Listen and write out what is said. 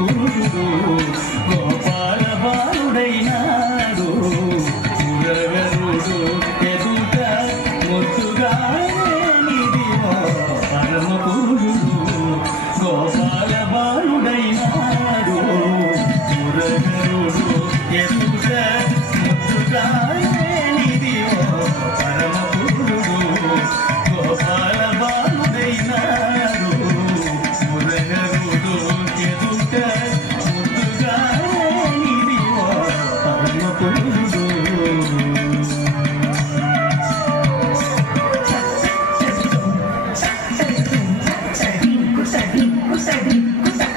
పురుషుడు గోపాల బాలుడైనాడు మురగరుడు ఎదుట ముద్దుగానే నిదివో పరమ పురుషుడు గోపాల బాలుడైనాడు మురగరుడు ఎదుట ముద్దుగానే నిదివో పరమ పురుషుడు గోపాల బాలుడైనాడు మురగరుడు ఎదుట ముద్దుగానే నిదివో పరమ పురుషుడు కుసడి కుసడి కుసక